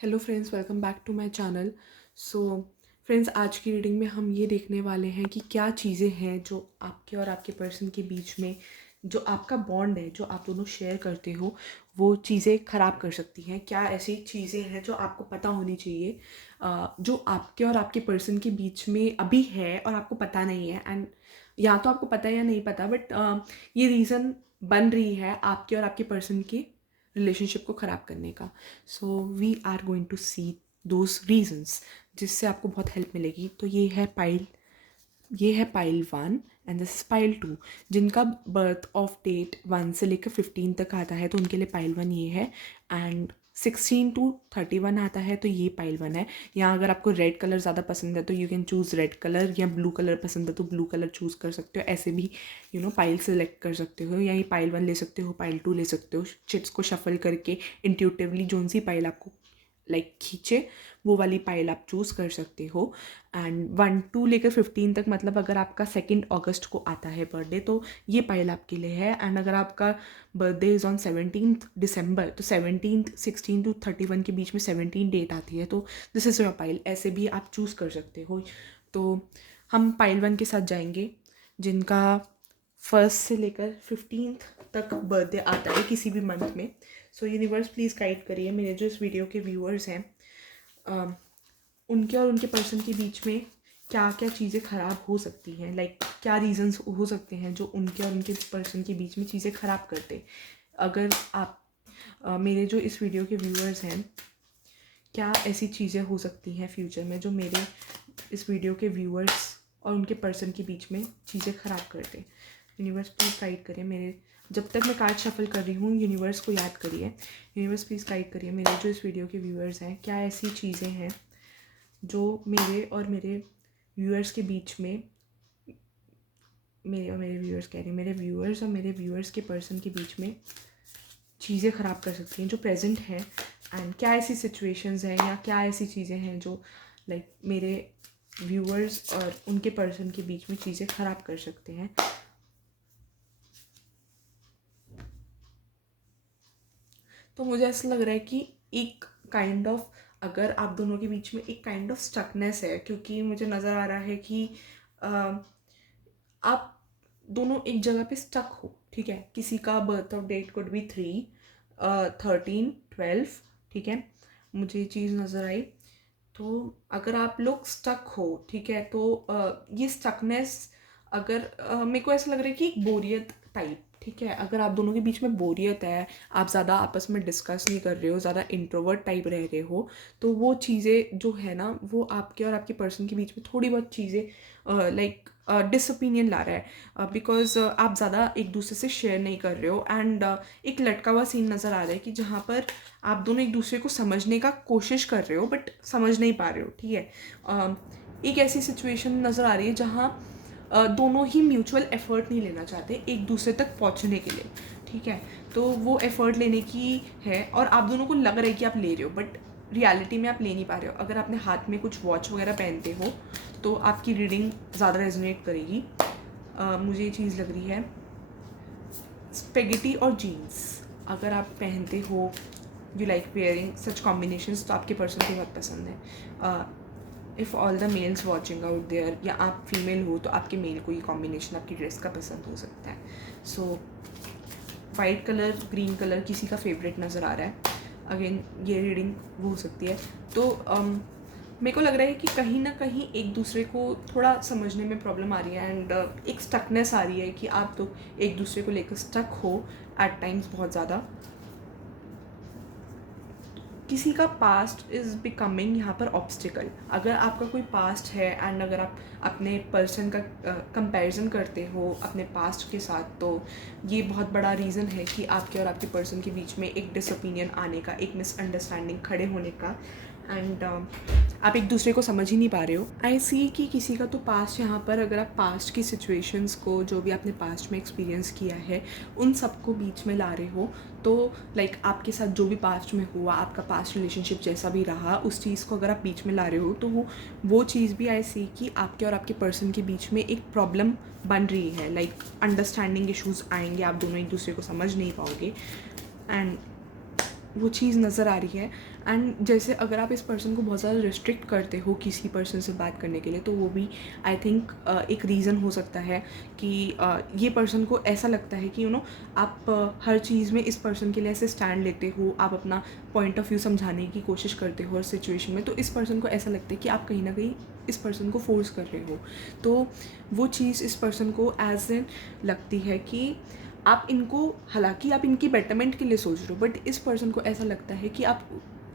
Hello friends, welcome back to my channel. So friends, आज की reading में हम ये देखने वाले हैं कि क्या चीज़ें हैं जो आपके और आपके पर्सन के बीच में, जो आपका बॉन्ड है, जो आप दोनों शेयर करते हो, वो चीज़ें ख़राब कर सकती हैं। क्या ऐसी चीज़ें हैं जो आपको पता होनी चाहिए, जो आपके और आपके पर्सन के बीच में अभी है और आपको पता नहीं है। एंड या तो आपको पता है या नहीं पता, बट ये रीज़न बन रही है आपके और आपके पर्सन की रिलेशनशिप को ख़राब करने का। So we are going to see those reasons जिससे आपको बहुत हेल्प मिलेगी। तो ये है pile 1 and this is pile 2। जिनका बर्थ ऑफ डेट 1 से लेकर 15 तक आता है तो उनके लिए पाइल 1 ये है। एंड 16 टू 31 आता है तो ये पाइल 1 है। या अगर आपको रेड कलर ज़्यादा पसंद है तो you can choose red colour, या ब्लू कलर पसंद है तो ब्लू कलर चूज़ कर सकते हो। ऐसे भी पाइल सेलेक्ट कर सकते हो, या ये पाइल 1 ले सकते हो, पाइल 2 ले सकते हो। चिट्स को शफल करके इंट्यूटिवली जोन सी पाइल आपको खींचे वो वाली पाइल आप चूज़ कर सकते हो। एंड 1 टू लेकर 15 तक, मतलब अगर आपका 2 अगस्त को आता है बर्थडे तो ये पाइल आपके लिए है। एंड अगर आपका बर्थडे इज़ ऑन 17 दिसंबर तो 17 16 टू 31 के बीच में 17 डेट आती है तो दिस इज़ योर पाइल। ऐसे भी आप चूज़ कर सकते हो। तो हम पाइल 1 के साथ जाएंगे, जिनका 1 से लेकर 15 तक बर्थडे आता है किसी भी मंथ में। सो यूनिवर्स प्लीज़ गाइड करिए मेरे जो इस वीडियो के व्यूअर्स हैं, उनके और उनके पर्सन के बीच में क्या क्या चीज़ें ख़राब हो सकती हैं। क्या रीजंस हो सकते हैं जो उनके और उनके पर्सन के बीच में चीज़ें ख़राब करते। अगर आप मेरे जो इस वीडियो के व्यूअर्स हैं, क्या ऐसी चीज़ें हो सकती हैं फ्यूचर में जो मेरे इस वीडियो के व्यूअर्स और उनके पर्सन के बीच में चीज़ें ख़राब करते। यूनिवर्स प्लीज़ गाइड करिए मेरे, जब तक मैं कार्ड शफल कर रही हूँ यूनिवर्स को याद करिए। यूनिवर्स प्लीज़ गाइड करिए मेरे जो इस वीडियो के व्यूअर्स हैं, क्या ऐसी चीज़ें हैं जो मेरे और मेरे व्यूअर्स के बीच में, मेरे व्यूअर्स और मेरे व्यूअर्स के पर्सन के बीच में चीज़ें ख़राब कर सकती हैं जो प्रेजेंट हैं। एंड क्या ऐसी सिचुएशंस हैं या क्या ऐसी चीज़ें हैं जो मेरे व्यूअर्स और उनके पर्सन के बीच में चीज़ें ख़राब कर सकते हैं। तो मुझे ऐसा लग रहा है कि एक काइंड ऑफ, अगर आप दोनों के बीच में एक काइंड ऑफ स्टकनेस है, क्योंकि मुझे नज़र आ रहा है कि आप दोनों एक जगह पे स्टक हो। ठीक है, किसी का birth of date could be 3, 13, 12। ठीक है, मुझे ये चीज़ नज़र आई। तो अगर आप लोग स्टक हो, ठीक है, तो ये स्टकनेस, अगर मेरे को ऐसा लग रहा है कि एक बोरियत टाइप। ठीक है, अगर आप दोनों के बीच में बोरियत है, आप ज़्यादा आपस में डिस्कस नहीं कर रहे हो, ज़्यादा इंट्रोवर्ट टाइप रह रहे हो, तो वो चीज़ें जो है ना, वो आपके और आपके पर्सन के बीच में थोड़ी बहुत चीज़ें डिसओपिनियन ला रहा है। बिकॉज आप ज़्यादा एक दूसरे से शेयर नहीं कर रहे हो। एंड एक लटका हुआ सीन नज़र आ रहा है कि जहाँ पर आप दोनों एक दूसरे को समझने का कोशिश कर रहे हो बट समझ नहीं पा रहे हो। ठीक है, एक ऐसी सिचुएशन नज़र आ रही है जहाँ दोनों ही म्यूचुअल एफर्ट नहीं लेना चाहते एक दूसरे तक पहुँचने के लिए। ठीक है, तो वो एफर्ट लेने की है और आप दोनों को लग रहा है कि आप ले रहे हो, बट रियलिटी में आप ले नहीं पा रहे हो। अगर आपने हाथ में कुछ वॉच वगैरह पहनते हो तो आपकी रीडिंग ज़्यादा रेजोनेट करेगी। मुझे ये चीज़ लग रही है। स्पेगेटी और जीन्स अगर आप पहनते हो, you like wearing such combinations, तो आपके पर्सन को बहुत पसंद है। If all the males watching out there, या आप फीमेल हो तो आपके मेल को ये कॉम्बिनेशन आपकी ड्रेस का पसंद हो सकता है। So white colour, green colour किसी का फेवरेट नज़र आ रहा है। अगेन ये रीडिंग वो हो सकती है। तो मेरे को लग रहा है कि कहीं ना कहीं एक दूसरे को थोड़ा समझने में प्रॉब्लम आ रही है। एंड एक स्टकनेस आ रही है कि आप तो एक दूसरे को लेकर स्टक हो एट टाइम्स बहुत ज़्यादा। किसी का पास्ट इज़ बिकमिंग यहाँ पर ऑब्स्टिकल। अगर आपका कोई पास्ट है एंड अगर आप अपने पर्सन का कंपैरिजन करते हो अपने पास्ट के साथ, तो ये बहुत बड़ा रीज़न है कि आपके और आपके पर्सन के बीच में एक डिसओपिनियन आने का, एक मिसअंडरस्टैंडिंग खड़े होने का। एंड आप एक दूसरे को समझ ही नहीं पा रहे हो। आई सी कि किसी का तो पास्ट, यहाँ पर अगर आप पास्ट की सिचुएशंस को, जो भी आपने पास्ट में एक्सपीरियंस किया है, उन सबको बीच में ला रहे हो। तो आपके साथ जो भी पास्ट में हुआ, आपका पास्ट रिलेशनशिप जैसा भी रहा, उस चीज़ को अगर आप बीच में ला रहे हो तो वो चीज़ भी आई सी कि आपके और आपके पर्सन के बीच में एक प्रॉब्लम बन रही है। अंडरस्टैंडिंग इश्यूज़ आएंगे, आप दोनों एक दूसरे को समझ नहीं पाओगे। एंड वो चीज़ नज़र आ रही है। एंड जैसे अगर आप इस पर्सन को बहुत ज़्यादा रिस्ट्रिक्ट करते हो किसी पर्सन से बात करने के लिए, तो वो भी आई थिंक एक रीज़न हो सकता है कि ये पर्सन को ऐसा लगता है कि आप हर चीज़ में इस पर्सन के लिए ऐसे स्टैंड लेते हो, आप अपना पॉइंट ऑफ व्यू समझाने की कोशिश करते हो हर सिचुएशन में, तो इस पर्सन को ऐसा लगता है कि आप कहीं ना कहीं इस पर्सन को फोर्स कर रहे हो। तो वो चीज़ इस पर्सन को एज एन लगती है कि आप इनको, हालांकि आप इनकी बेटरमेंट के लिए सोच रहे हो, बट इस पर्सन को ऐसा लगता है कि आप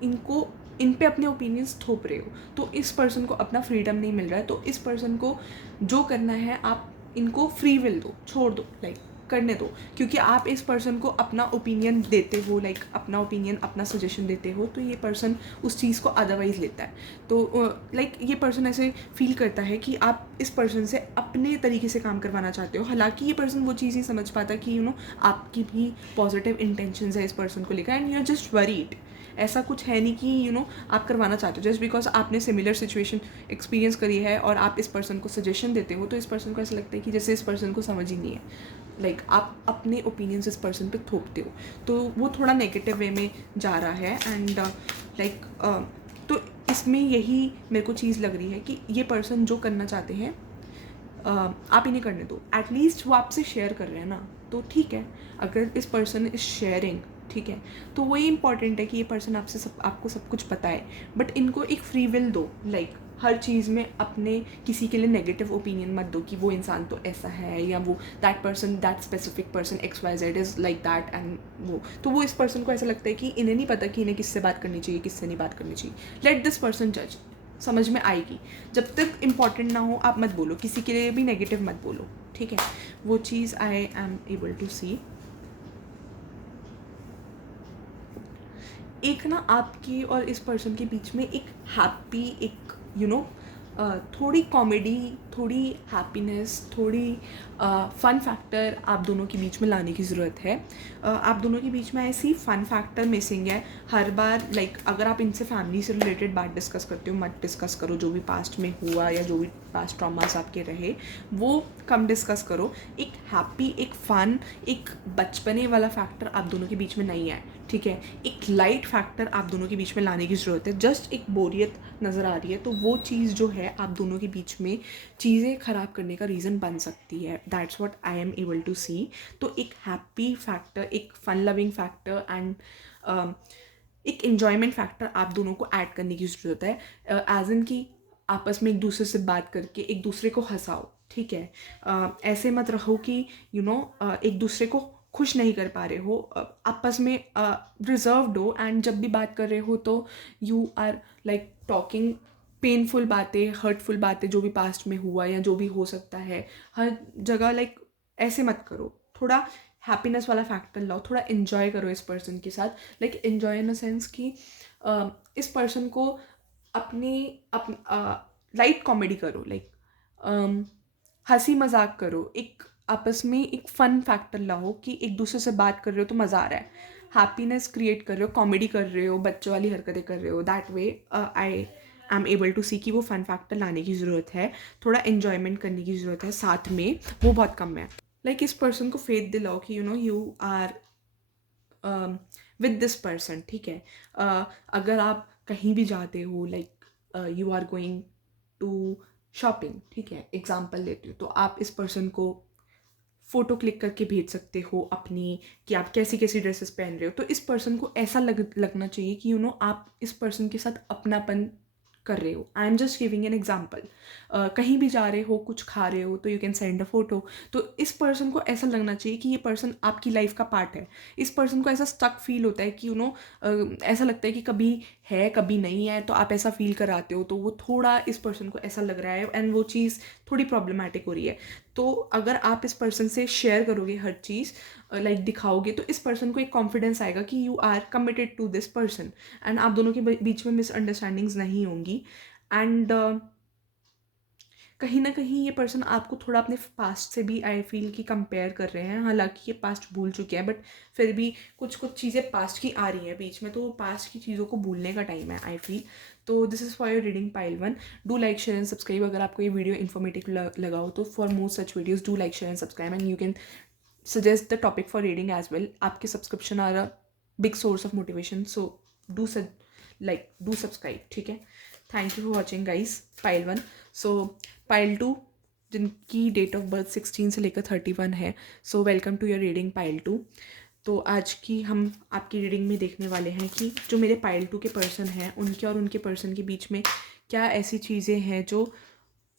इन पे अपने ओपिनियंस थोप रहे हो। तो इस पर्सन को अपना फ्रीडम नहीं मिल रहा है, तो इस पर्सन को जो करना है आप इनको फ्री विल दो, छोड़ दो, लाइक करने दो, क्योंकि आप इस पर्सन को अपना ओपिनियन देते हो, लाइक अपना ओपिनियन, अपना सजेशन देते हो, तो ये पर्सन उस चीज़ को अदरवाइज लेता है। तो लाइक ये पर्सन ऐसे फील करता है कि आप इस पर्सन से अपने तरीके से काम करवाना चाहते हो, हालांकि ये पर्सन वो चीज़ नहीं समझ पाता कि आपकी भी पॉजिटिव इंटेंशंस है इस पर्सन को लेकर, and you are just worried. ऐसा कुछ है नहीं कि आप करवाना चाहते हो, जस्ट बिकॉज आपने सिमिलर सिचुएशन एक्सपीरियंस करी है और आप इस पर्सन को सजेशन देते हो, तो इस पर्सन को ऐसा लगता है कि जैसे इस पर्सन को समझ ही नहीं है, लाइक आप अपने ओपिनियंस इस पर्सन पे थोपते हो। तो वो थोड़ा नेगेटिव वे में जा रहा है, एंड लाइक तो इसमें यही मेरे को चीज़ लग रही है कि ये पर्सन जो करना चाहते हैं आप इन्हें करने दो, एटलीस्ट वो आपसे शेयर कर रहे हैं ना, तो ठीक है। अगर इस पर्सन इज शेयरिंग, ठीक है, तो वही इंपॉर्टेंट है कि ये पर्सन आपको सब कुछ बताए, बट इनको एक फ्री विल दो, लाइक हर चीज़ में अपने किसी के लिए नेगेटिव ओपिनियन मत दो कि वो इंसान तो ऐसा है, या वो that specific person XYZ is like that, and वो इस पर्सन को ऐसा लगता है कि इन्हें नहीं पता कि इन्हें किससे बात करनी चाहिए, किससे नहीं बात करनी चाहिए। लेट दिस पर्सन जज, समझ में आएगी। जब तक इम्पॉर्टेंट ना हो आप मत बोलो, किसी के लिए भी नेगेटिव मत बोलो, ठीक है। वो चीज़ आई एम एबल टू सी। एक ना आपकी और इस पर्सन के बीच में एक हैप्पी, एक थोड़ी कॉमेडी, थोड़ी हैप्पीनेस, थोड़ी फ़न फैक्टर आप दोनों के बीच में लाने की ज़रूरत है। आप दोनों के बीच में ऐसी फ़न फैक्टर मिसिंग है हर बार। लाइक अगर आप इनसे फैमिली से रिलेटेड बात डिस्कस करते हो, मत डिस्कस करो जो भी पास्ट में हुआ या जो भी पास्ट ट्रॉमास आपके रहे, वो कम डिस्कस करो। एक हैप्पी, एक फ़न, एक बचपने वाला फैक्टर आप दोनों के बीच में नहीं है, ठीक है। एक लाइट फैक्टर आप दोनों के बीच में लाने की ज़रूरत है। जस्ट एक बोरियत नज़र आ रही है, तो वो चीज़ जो है आप दोनों के बीच में चीज़ें ख़राब करने का रीज़न बन सकती है। That's what I am able to see. तो एक हैप्पी फैक्टर, एक फन लविंग फैक्टर, एंड एक इन्जॉयमेंट फैक्टर आप दोनों को ऐड करने की ज़रूरत है। एज इन कि आपस में एक दूसरे से बात करके एक दूसरे को हंसाओ, ठीक है। ऐसे मत रहो कि एक दूसरे को खुश नहीं कर पा रहे हो, आपस में रिजर्व्ड हो, एंड जब भी बात कर रहे हो तो you are like talking painful बातें, हर्टफुल बातें, जो भी पास्ट में हुआ या जो भी हो सकता है, हर जगह लाइक ऐसे मत करो। थोड़ा हैप्पीनेस वाला फैक्टर लाओ, थोड़ा इन्जॉय करो इस पर्सन के साथ। Like enjoy in a sense कि इस पर्सन को लाइट कॉमेडी करो, लाइक हंसी मजाक करो, एक आपस में एक फ़न फैक्टर लाओ कि एक दूसरे से बात कर रहे हो तो मज़ा आ रहा है, हैप्पीनेस क्रिएट कर रहे हो, कॉमेडी कर रहे हो, बच्चों वाली हरकतें कर रहे हो। That way I am able to see कि वो फ़न फैक्टर लाने की ज़रूरत है, थोड़ा इन्जॉयमेंट करने की ज़रूरत है साथ में, वो बहुत कम है। लाइक इस पर्सन को फेथ दिलाओ कि you are with this person, ठीक है। अगर आप कहीं भी जाते हो, like you are going to shopping, ठीक है, एग्जाम्पल लेती हूँ, तो आप इस पर्सन को फ़ोटो क्लिक करके भेज सकते हो अपनी, कि आप कैसी कैसी ड्रेसेस पहन रहे हो। तो इस पर्सन को ऐसा लगना चाहिए कि आप इस पर्सन के साथ अपनापन कर रहे हो। I am just giving an example. कहीं भी जा रहे हो, कुछ खा रहे हो, तो you can send a photo. तो इस पर्सन को ऐसा लगना चाहिए कि ये पर्सन आपकी लाइफ का पार्ट है। इस पर्सन को ऐसा स्टक फील होता है कि ऐसा लगता है कि कभी है कभी नहीं है, तो आप ऐसा फील कराते हो, तो वो थोड़ा इस पर्सन को ऐसा लग रहा है, एंड वो चीज़ थोड़ी प्रॉब्लमैटिक हो रही है। तो अगर आप इस पर्सन से शेयर करोगे हर चीज़, लाइक दिखाओगे, तो इस पर्सन को एक कॉन्फिडेंस आएगा कि you are committed to this person, and आप दोनों के बीच में मिसअंडरस्टैंडिंग्स नहीं होंगी। एंड कहीं ना कहीं ये पर्सन आपको थोड़ा अपने पास्ट से भी आई फील कि कंपेयर कर रहे हैं, हालांकि ये पास्ट भूल चुके हैं, बट फिर भी कुछ कुछ चीज़ें पास्ट की आ रही हैं बीच में, तो वो पास्ट की चीज़ों को भूलने का टाइम है आई फील। तो this is for your reading pile 1। Do like share and subscribe अगर आपको ये वीडियो इन्फॉर्मेटिव लगा हो तो। For more such videos do like share and subscribe, and you can suggest the topic for reading as well. आपके subscription are a big source of motivation, so do like do subscribe, ठीक है। Thank you for watching guys pile 1। So pile 2 जिनकी date of birth 16 से लेकर 31 है, so welcome to your reading pile 2। तो आज की हम आपकी रीडिंग में देखने वाले हैं कि जो मेरे पाइल 2 के पर्सन हैं उनके और उनके पर्सन के बीच में क्या ऐसी चीज़ें हैं जो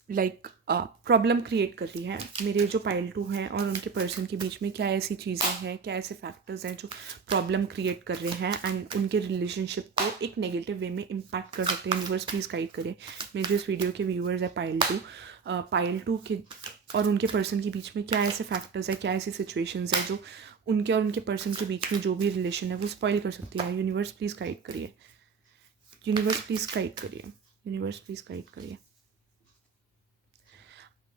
लाइक प्रॉब्लम क्रिएट कर रही है। मेरे जो पाइल 2 हैं और उनके पर्सन के बीच में क्या ऐसी चीज़ें हैं, क्या ऐसे फैक्टर्स हैं जो प्रॉब्लम क्रिएट कर रहे हैं एंड उनके रिलेशनशिप को एक नेगेटिव वे में इम्पैक्ट कर सकते हैं। यूनिवर्स प्लीज़ गाइड करें। मेरे जो इस वीडियो के व्यूअर्स है पाइल 2 के और उनके पर्सन के बीच में क्या ऐसे फैक्टर्स है, क्या ऐसी सिचुएशंस है जो उनके और उनके पर्सन के बीच में जो भी रिलेशन है वो स्पॉइल कर सकती है। यूनिवर्स प्लीज़ गाइड करिए। यूनिवर्स प्लीज़ गाइड करिए। यूनिवर्स प्लीज़ गाइड करिए।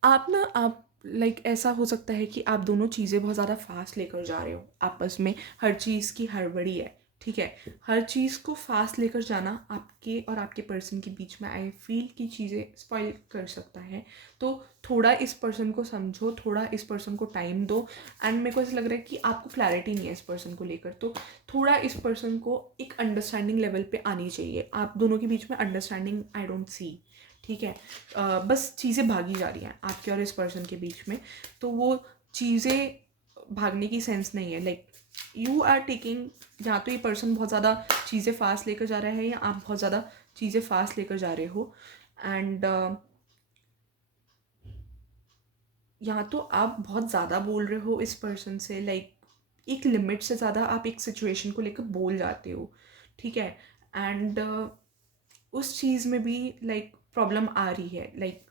आप लाइक ऐसा हो सकता है कि आप दोनों चीज़ें बहुत ज़्यादा फास्ट लेकर जा रहे हो आपस में। हर चीज़ की हड़बड़ी है, ठीक है। हर चीज़ को फास्ट लेकर जाना आपके और आपके पर्सन के बीच में आई फील की चीज़ें स्पॉइल कर सकता है। तो थोड़ा इस पर्सन को समझो, थोड़ा इस पर्सन को टाइम दो। एंड मेरे को ऐसा लग रहा है कि आपको क्लैरिटी नहीं है इस पर्सन को लेकर, तो थोड़ा इस पर्सन को एक अंडरस्टैंडिंग लेवल पे आनी चाहिए। आप दोनों के बीच में अंडरस्टैंडिंग आई डोंट सी, ठीक है। बस चीज़ें भागी जा रही हैं आपके और इस पर्सन के बीच में, तो वो चीज़ें भागने की सेंस नहीं है। लाइक यू आर टेकिंग, या तो ये पर्सन बहुत ज़्यादा चीज़ें फास्ट लेकर जा रहा है या आप बहुत ज़्यादा चीज़ें फास्ट लेकर जा रहे हो। एंड या तो आप बहुत ज़्यादा बोल रहे हो इस पर्सन से, लाइक एक लिमिट से ज़्यादा आप एक सिचुएशन को लेकर बोल जाते हो, ठीक है। एंड उस चीज़ में भी लाइक प्रॉब्लम आ रही है। लाइक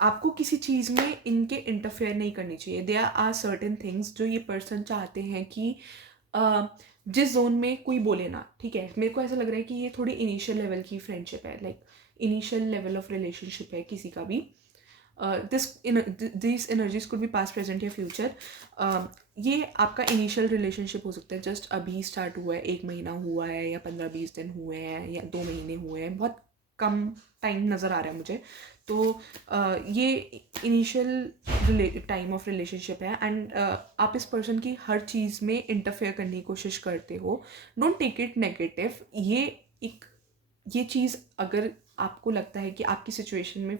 आपको किसी चीज़ में इनके इंटरफेयर नहीं करनी चाहिए। देयर आर सर्टेन थिंग्स जो ये पर्सन चाहते हैं कि जिस जोन में कोई बोले ना, ठीक है। मेरे को ऐसा लग रहा है कि ये थोड़ी इनिशियल लेवल की फ्रेंडशिप है, like initial level of relationship है किसी का भी। This energies could be past, present या फ्यूचर। ये आपका इनिशियल रिलेशनशिप हो सकता है, जस्ट अभी स्टार्ट हुआ है, 1 महीना हुआ है या 15-20 दिन हुए हैं या 2 महीने हुए हैं, बहुत कम टाइम नज़र आ रहा है मुझे। तो ये इनिशियल टाइम ऑफ रिलेशनशिप है। एंड आप इस पर्सन की हर चीज़ में इंटरफेयर करने की कोशिश करते हो। Don't take it negative. ये चीज़ अगर आपको लगता है कि आपकी सिचुएशन में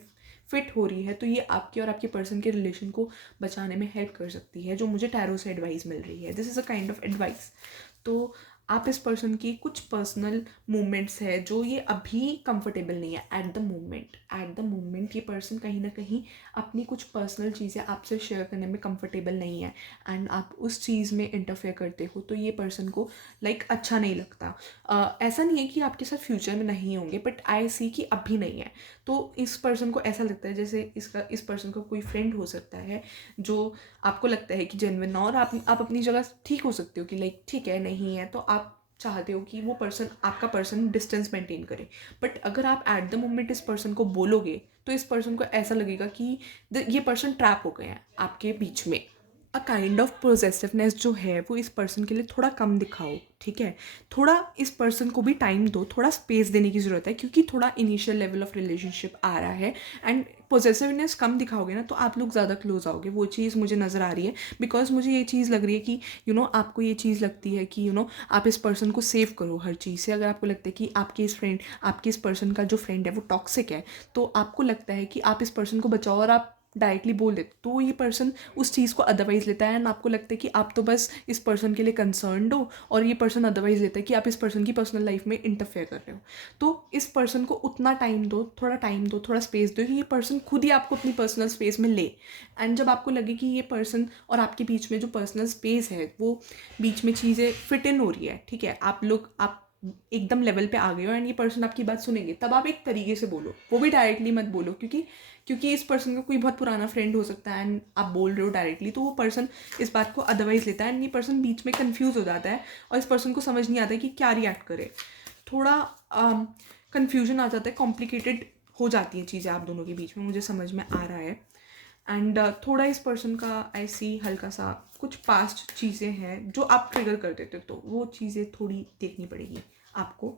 फिट हो रही है तो ये आपके और आपके पर्सन के रिलेशन को बचाने में हेल्प कर सकती है, जो मुझे टैरो से एडवाइस मिल रही है। This is a kind of advice. तो आप इस पर्सन की कुछ पर्सनल मोमेंट्स है जो ये अभी कंफर्टेबल नहीं है एट द मोमेंट ये पर्सन कहीं ना कहीं अपनी कुछ पर्सनल चीज़ें आपसे शेयर करने में कंफर्टेबल नहीं है। एंड आप उस चीज़ में इंटरफेयर करते हो तो ये पर्सन को लाइक अच्छा नहीं लगता। ऐसा नहीं है कि आपके साथ फ्यूचर में नहीं होंगे, बट आई सी कि अभी नहीं है। तो इस पर्सन को ऐसा लगता है जैसे इस पर्सन का कोई फ्रेंड हो सकता है जो आपको लगता है कि जेन्युइन, और आप अपनी जगह ठीक हो सकते हो कि लाइक ठीक है, नहीं है तो आप चाहते हो कि वो पर्सन, आपका पर्सन डिस्टेंस मेंटेन करे। बट अगर आप एट द मोमेंट इस पर्सन को बोलोगे तो इस पर्सन को ऐसा लगेगा कि ये पर्सन ट्रैप हो गए हैं आपके बीच में। अ काइंड ऑफ पोजेसिवनेस जो है वो इस पर्सन के लिए थोड़ा कम दिखाओ, ठीक है। थोड़ा इस पर्सन को भी टाइम दो, थोड़ा स्पेस देने की ज़रूरत है, क्योंकि थोड़ा इनिशियल लेवल ऑफ रिलेशनशिप आ रहा है। एंड पोजेसिवनेस कम दिखाओगे ना तो आप लोग ज़्यादा क्लोज आओगे, वो चीज़ मुझे नज़र आ रही है। बिकॉज मुझे ये चीज़ लग रही है कि आपको ये चीज़ लगती है कि आप इस पर्सन को सेव करो हर चीज़ से। अगर आपको लगता है कि आपके इस पर्सन का जो फ्रेंड है वो टॉक्सिक है, तो आपको लगता है कि आप इस पर्सन को बचाओ और आप डायरेक्टली बोल देते, तो ये पर्सन उस चीज़ को अदरवाइज लेता है। एंड आपको लगता है कि आप तो बस इस पर्सन के लिए कंसर्न्ड हो, और ये पर्सन अदरवाइज लेता है कि आप इस पर्सन की पर्सनल लाइफ में इंटरफेयर कर रहे हो। तो इस पर्सन को उतना टाइम दो, थोड़ा स्पेस दो कि ये पर्सन खुद ही आपको अपनी पर्सनल स्पेस में ले। एंड जब आपको लगे कि ये पर्सन और आपके बीच में जो पर्सनल स्पेस है वो बीच में चीज़ें फिट इन हो रही है, ठीक है, आप एकदम लेवल पे आ गए हो एंड ये पर्सन आपकी बात सुनेंगे, तब आप एक तरीके से बोलो, वो भी डायरेक्टली मत बोलो, क्योंकि इस पर्सन का कोई बहुत पुराना फ्रेंड हो सकता है एंड आप बोल रहे हो डायरेक्टली, तो वो पर्सन इस बात को अदरवाइज लेता है एंड ये पर्सन बीच में कंफ्यूज हो जाता है और इस पर्सन को समझ नहीं आता है कि क्या रिएक्ट करे। थोड़ा कंफ्यूजन आ जाता है, कॉम्प्लिकेटेड हो जाती हैं चीज़ें आप दोनों के बीच में, मुझे समझ में आ रहा है। एंड थोड़ा इस पर्सन का ऐसी हल्का सा कुछ पास्ट चीज़ें हैं जो आप ट्रिगर कर देते हो, तो वो चीज़ें थोड़ी देखनी पड़ेगी आपको।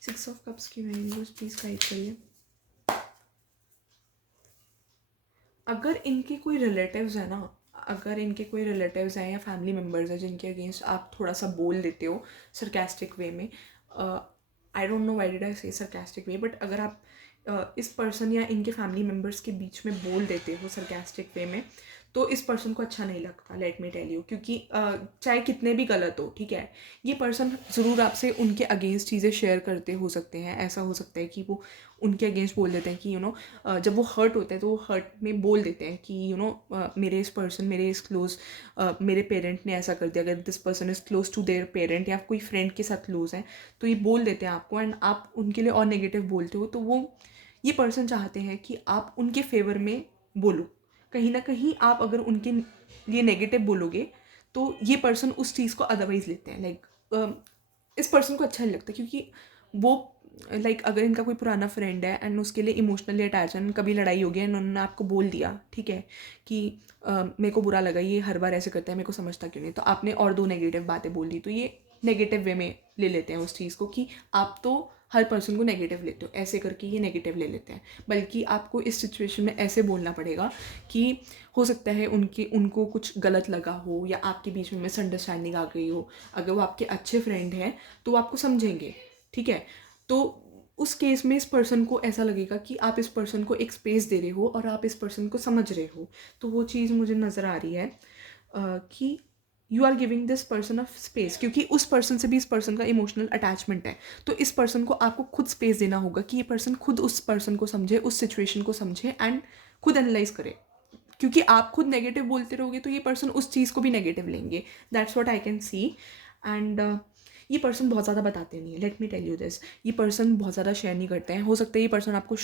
सिक्स ऑफ कप्स की वैल्यूज प्लीज गाइड करिए। अगर इनके कोई रिलेटिव्स है ना, अगर इनके कोई रिलेटिव्स हैं या फैमिली मेम्बर्स हैं जिनके अगेंस्ट आप थोड़ा सा बोल देते हो सरकास्टिक वे में, I don't know why did I से सरकास्टिक वे, बट अगर आप इस पर्सन या इनके फैमिली मेम्बर्स के बीच में बोल देते हो सरकास्टिक वे में, तो इस पर्सन को अच्छा नहीं लगता, लेट मी टेल यू, क्योंकि चाहे कितने भी गलत हो, ठीक है, ये पर्सन ज़रूर आपसे उनके अगेंस्ट चीज़ें शेयर करते हो सकते हैं। ऐसा हो सकता है कि वो उनके अगेंस्ट बोल देते हैं कि जब वो हर्ट होते हैं तो वो हर्ट में बोल देते हैं कि मेरे इस पर्सन, मेरे इस क्लोज, मेरे पेरेंट ने ऐसा कर दिया। अगर this person is close to their parent या कोई फ्रेंड के साथ क्लोज है तो ये बोल देते हैं आपको, एंड आप उनके लिए और नेगेटिव बोलते हो, तो वो ये पर्सन चाहते हैं कि आप उनके फेवर में बोलो। कहीं ना कहीं आप अगर उनके लिए नेगेटिव बोलोगे तो ये पर्सन उस चीज़ को अदरवाइज लेते हैं, लाइक इस पर्सन को अच्छा नहीं लगता, क्योंकि वो लाइक अगर इनका कोई पुराना फ्रेंड है एंड उसके लिए इमोशनली अटैच है, कभी लड़ाई हो गई एंड उन्होंने आपको बोल दिया, ठीक है, कि मेरे को बुरा लगा, ये हर बार ऐसे करता है, मेरे को समझता क्यों नहीं, तो आपने और 2 नेगेटिव बातें बोल दी, तो ये नेगेटिव वे में ले लेते हैं उस चीज़ को कि आप तो हर पर्सन को नेगेटिव लेते हो, ऐसे करके ये नेगेटिव ले लेते हैं। बल्कि आपको इस सिचुएशन में ऐसे बोलना पड़ेगा कि हो सकता है उनको कुछ गलत लगा हो या आपके बीच में मिसअंडरस्टैंडिंग आ गई हो। अगर वो आपके अच्छे फ्रेंड हैं तो वो आपको समझेंगे, ठीक है। तो उस केस में इस पर्सन को ऐसा लगेगा कि आप इस पर्सन को एक स्पेस दे रहे हो और आप इस पर्सन को समझ रहे हो। तो वो चीज़ मुझे नज़र आ रही है कि you are giving this person of space, क्योंकि उस पर्सन से भी इस पर्सन का इमोशनल अटैचमेंट है। तो इस पर्सन को आपको खुद स्पेस देना होगा कि ये पर्सन खुद उस पर्सन को समझे, उस सिचुएशन को समझे एंड खुद एनालाइज करे। क्योंकि आप खुद नेगेटिव बोलते रहोगे तो ये पर्सन उस चीज़ को भी नेगेटिव लेंगे। That's what I can see. And ये पर्सन बहुत ज़्यादा बताते नहीं है, let me tell you this. ये पर्सन बहुत ज़्यादा शेयर नहीं करते हैं। हो सकता है ये पर्सन आपको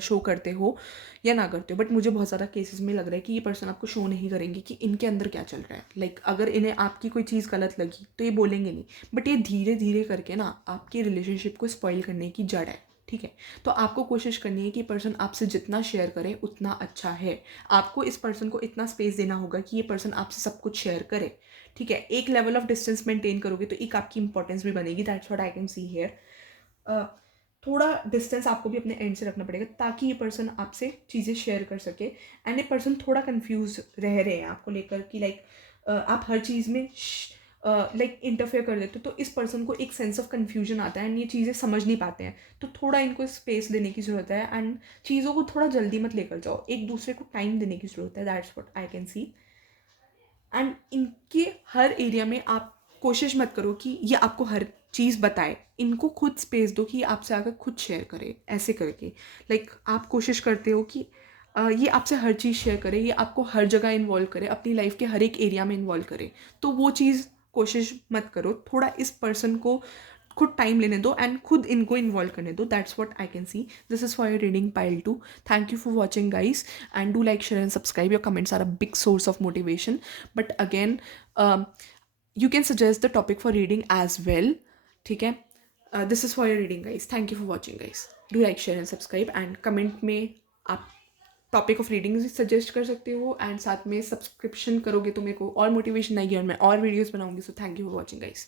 शो करते हो या ना करते हो, बट मुझे बहुत ज़्यादा केसेस में लग रहा है कि ये पर्सन आपको शो नहीं करेंगे कि इनके अंदर क्या चल रहा है। लाइक अगर इन्हें आपकी कोई चीज़ गलत लगी तो ये बोलेंगे नहीं, बट ये धीरे धीरे करके ना आपकी रिलेशनशिप को स्पॉइल करने की जड़ है, ठीक है। तो आपको कोशिश करनी है कि पर्सन आपसे जितना शेयर करे उतना अच्छा है। आपको इस पर्सन को इतना स्पेस देना होगा कि ये पर्सन आपसे सब कुछ शेयर करे, ठीक है। एक लेवल ऑफ डिस्टेंस मेंटेन करोगे तो एक आपकी इंपॉर्टेंस भी बनेगी। That's what I can see here. थोड़ा डिस्टेंस आपको भी अपने एंड से रखना पड़ेगा ताकि ये पर्सन आपसे चीज़ें शेयर कर सके। एंड ये पर्सन थोड़ा कंफ्यूज रह रहे हैं आपको लेकर कि लाइक आप हर चीज़ में लाइक इंटरफेयर कर देते हो, तो इस पर्सन को एक सेंस ऑफ कन्फ्यूजन आता है एंड ये चीज़ें समझ नहीं पाते हैं। तो थोड़ा इनको स्पेस देने की ज़रूरत है एंड चीज़ों को थोड़ा जल्दी मत लेकर जाओ, एक दूसरे को टाइम देने की ज़रूरत है। That's what I can see. And इनके हर एरिया में आप कोशिश मत करो कि ये आपको हर चीज़ बताए। इनको खुद स्पेस दो कि ये आपसे आकर खुद शेयर करे, ऐसे करके। लाइक आप कोशिश करते हो कि ये आपसे हर चीज़ शेयर करे, ये आपको हर जगह इन्वॉल्व करे, अपनी लाइफ के हर एक एरिया में इन्वॉल्व करे। तो वो चीज़ कोशिश मत करो। थोड़ा इस पर्सन को खुद टाइम लेने दो एंड खुद इनको इन्वॉल्व करने दो। That's what I can C. This is for your reading pile 2। Thank you for watching guys, and do like, share and subscribe. Your comments are a big source of motivation. But again, you can suggest the topic for reading as well. ठीक है, this is for your reading guys. Thank you for watching guys. Do like, share and subscribe, and comment में आप topic of reading suggest कर सकते हो, and साथ में subscription करोगे तो मेरे को और मोटिवेशन आएगी और मैं और वीडियोस बनाऊंगी। So thank you for watching guys.